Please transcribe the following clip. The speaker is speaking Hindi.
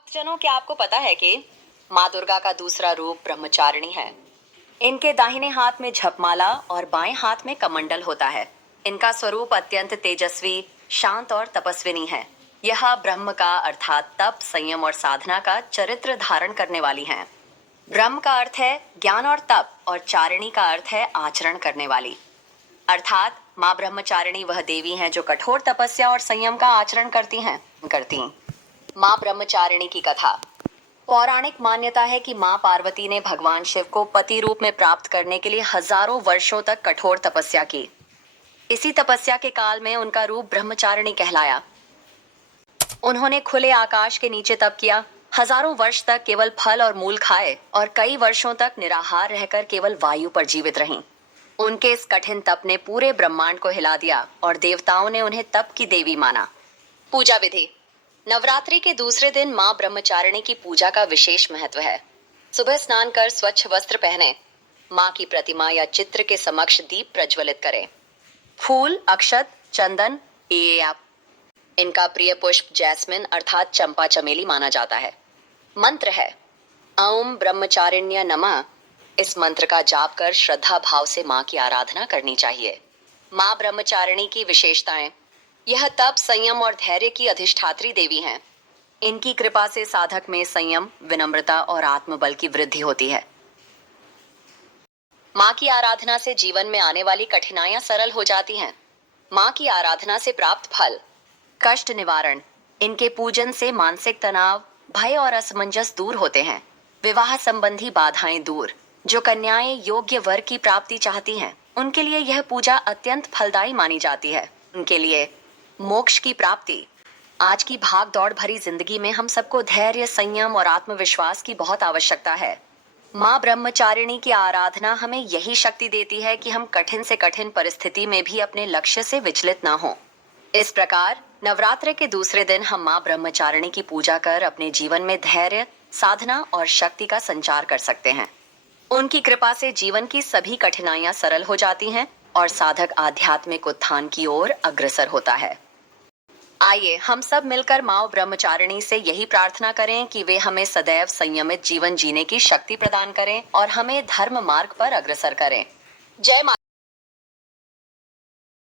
भक्तजनों, क्या आपको पता है कि माँ दुर्गा का दूसरा रूप ब्रह्मचारिणी है। इनके दाहिने हाथ में झपमाला और बाएं हाथ में कमंडल होता है। इनका स्वरूप अत्यंत तेजस्वी, शांत और तपस्विनी है। यह ब्रह्म का अर्थात तप, संयम और साधना का चरित्र धारण करने वाली हैं। ब्रह्म का अर्थ है ज्ञान और तप, और चारिणी का अर्थ है आचरण करने वाली। अर्थात माँ ब्रह्मचारिणी वह देवी हैं जो कठोर तपस्या और संयम का आचरण करती। माँ ब्रह्मचारिणी की कथा। पौराणिक मान्यता है कि माँ पार्वती ने भगवान शिव को पति रूप में प्राप्त करने के लिए हजारों वर्षों तक कठोर तपस्या की। इसी तपस्या के काल में उनका रूप ब्रह्मचारिणी कहलाया। उन्होंने खुले आकाश के नीचे तप किया, हजारों वर्ष तक केवल फल और मूल खाए और कई वर्षों तक निराहार रहकर केवल वायु पर जीवित रहीं। उनके इस कठिन तप ने पूरे ब्रह्मांड को हिला दिया और देवताओं ने उन्हें तप की देवी माना। पूजा विधि। नवरात्रि के दूसरे दिन माँ ब्रह्मचारिणी की पूजा का विशेष महत्व है। सुबह स्नान कर स्वच्छ वस्त्र पहने, माँ की प्रतिमा या चित्र के समक्ष दीप प्रज्वलित करें। फूल, अक्षत, चंदन, इनका प्रिय पुष्प जैस्मिन अर्थात चंपा चमेली माना जाता है। मंत्र है ओम ब्रह्मचारिण्य नमः। इस मंत्र का जाप कर श्रद्धा भाव से माँ की आराधना करनी चाहिए। माँ ब्रह्मचारिणी की विशेषताएं। यह तप, संयम और धैर्य की अधिष्ठात्री देवी हैं। इनकी कृपा से साधक में संयम, विनम्रता और आत्मबल की वृद्धि होती है। माँ की आराधना से जीवन में आने वाली कठिनाइयां सरल हो जाती हैं। माँ की आराधना से प्राप्त फल। कष्ट निवारण। इनके पूजन से मानसिक तनाव, भय और असमंजस दूर होते हैं। विवाह संबंधी बाधाएं दूर। जो कन्याएं योग्य वर की प्राप्ति चाहती हैं, उनके लिए यह पूजा अत्यंत फलदायी मानी जाती है। उनके लिए मोक्ष की प्राप्ति। आज की भाग दौड़ भरी जिंदगी में हम सबको धैर्य, संयम और आत्मविश्वास की बहुत आवश्यकता है। माँ ब्रह्मचारिणी की आराधना हमें यही शक्ति देती है कि हम कठिन से कठिन परिस्थिति में भी अपने लक्ष्य से विचलित न हों। इस प्रकार नवरात्र के दूसरे दिन हम माँ ब्रह्मचारिणी की पूजा कर अपने जीवन में धैर्य, साधना और शक्ति का संचार कर सकते हैं। उनकी कृपा से जीवन की सभी कठिनाइयां सरल हो जाती हैं और साधक आध्यात्मिक उत्थान की ओर अग्रसर होता है। आइए हम सब मिलकर माँ ब्रह्मचारिणी से यही प्रार्थना करें कि वे हमें सदैव संयमित जीवन जीने की शक्ति प्रदान करें और हमें धर्म मार्ग पर अग्रसर करें। जय माता।